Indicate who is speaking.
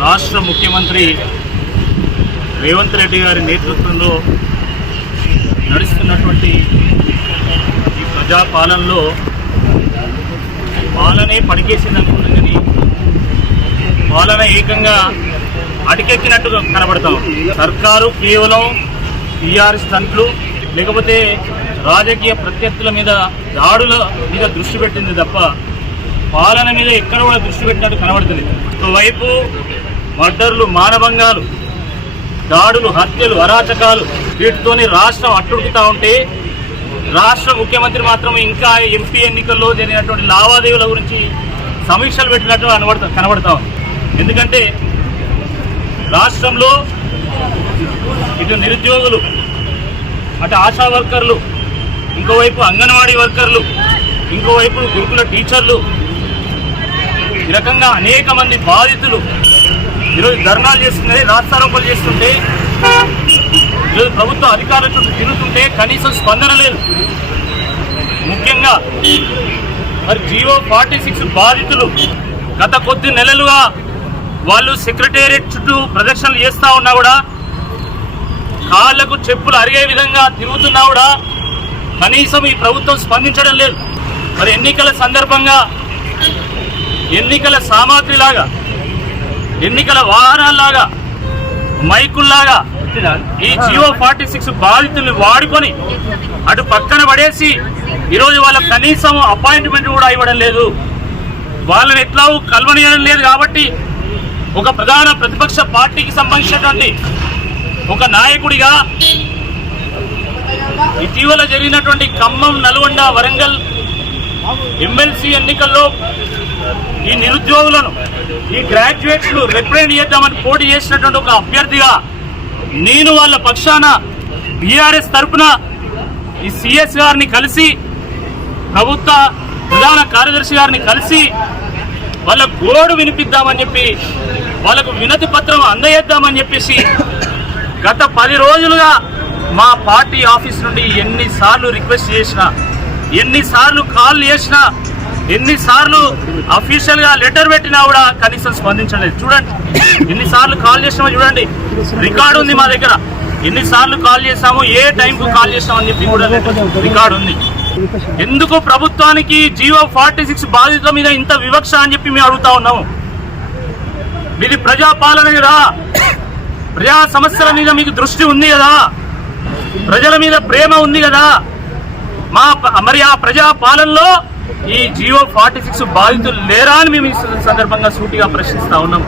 Speaker 1: రాష్ట్ర ముఖ్యమంత్రి రేవంత్ రెడ్డి గారి నేతృత్వంలో నడుస్తున్నటువంటి ఈ ప్రజాపాలనలో పాలనే పడికేసింది అనుకుంటుంది పాలన ఏకంగా అడికెక్కినట్టు కనబడతాం సర్కారు కేవలం టీఆర్ఎస్ స్టంట్లు లేకపోతే రాజకీయ ప్రత్యర్థుల మీద దాడుల మీద దృష్టి పెట్టింది తప్ప పాలన మీద ఎక్కడ కూడా దృష్టి పెట్టినట్టు కనబడుతుంది ఒకవైపు మర్డర్లు మానభంగాలు దాడులు హత్యలు అరాచకాలు వీటితోని రాష్ట్రం అట్టుడుకుతా ఉంటే రాష్ట్ర ముఖ్యమంత్రి మాత్రం ఇంకా ఎంపీ ఎన్నికల్లో జరిగినటువంటి లావాదేవీల గురించి సమీక్షలు పెట్టినట్టు కనబడతా కనబడతా ఉంది. ఎందుకంటే రాష్ట్రంలో ఇటు నిరుద్యోగులు అటు ఆశా వర్కర్లు ఇంకోవైపు అంగన్వాడీ వర్కర్లు ఇంకోవైపు గురుకుల టీచర్లు ఈ రకంగా అనేక మంది బాధితులు ఈరోజు ధర్నాలు చేస్తున్నది రాస్తారోపలు చేస్తుంటే ఈరోజు ప్రభుత్వ అధికారుల చుట్టూ తిరుగుతుంటే కనీసం స్పందన లేదు. ముఖ్యంగా మరి జీవో ఫార్టీ సిక్స్ బాధితులు గత కొద్ది నెలలుగా వాళ్ళు సెక్రటేరియట్ చుట్టూ ప్రదర్శనలు చేస్తూ ఉన్నా కూడా కాళ్ళకు చెప్పులు అరిగే విధంగా తిరుగుతున్నా కూడా కనీసం ఈ ప్రభుత్వం స్పందించడం లేదు. మరి ఎన్నికల సందర్భంగా ఎన్నికల సామాగ్రిలాగా ఎన్నికల వాహనాల్లాగా మైకుల్లాగా ఈ జియో ఫార్టీ సిక్స్ బాధితుల్ని వాడుకొని అటు పక్కన పడేసి ఈరోజు వాళ్ళకి కనీసం అపాయింట్మెంట్ కూడా ఇవ్వడం లేదు. వాళ్ళని ఎట్లా కల్వనీయడం లేదు కాబట్టి ఒక ప్రధాన ప్రతిపక్ష పార్టీకి సంబంధించినటువంటి ఒక నాయకుడిగా ఇటీవల జరిగినటువంటి ఖమ్మం నల్గొండ వరంగల్ ఎమ్మెల్సీ ఎన్నికల్లో ఈ నిరుద్యోగులను ఈ గ్రాడ్యుయేట్స్ రిప్రజెంట్ చేద్దామని పోటీ చేసినటువంటి ఒక అభ్యర్థిగా నేను వాళ్ళ పక్షాన బీఆర్ఎస్ తరఫున ఈ సిఎస్ గారిని కలిసి ప్రభుత్వ ప్రధాన కార్యదర్శి గారిని కలిసి వాళ్ళ గోడు వినిపిద్దామని చెప్పి వాళ్ళకు వినతి పత్రం అందజేద్దామని చెప్పేసి గత పది రోజులుగా మా పార్టీ ఆఫీస్ నుండి ఎన్నిసార్లు రిక్వెస్ట్ చేసినా ఎన్నిసార్లు కాల్ చేసినా ఎన్నిసార్లు అఫీషియల్గా లెటర్ పెట్టినా కూడా కనీసం స్పందించలేదు. చూడండి ఎన్నిసార్లు కాల్ చేసినామో చూడండి రికార్డు ఉంది మా దగ్గర. ఎన్నిసార్లు కాల్ చేసాము ఏ టైంకు కాల్ చేసామని చెప్పి కూడా రికార్డు ఉంది. ఎందుకు ప్రభుత్వానికి జియో ఫార్టీ సిక్స్ బాధితుల మీద ఇంత వివక్ష అని చెప్పి మేము అడుగుతా ఉన్నాము? మీది ప్రజాపాలన కదా. ప్రజా సమస్యల మీద మీకు దృష్టి ఉంది కదా. ప్రజల మీద ప్రేమ ఉంది కదా. మా మరి ఆ ప్రజా పాలనలో ఈ జియో ఫార్టీ సిక్స్ బాధితులు లేరా అని మేము ఈ సందర్భంగా సూటిగా ప్రశ్నిస్తా ఉన్నాం.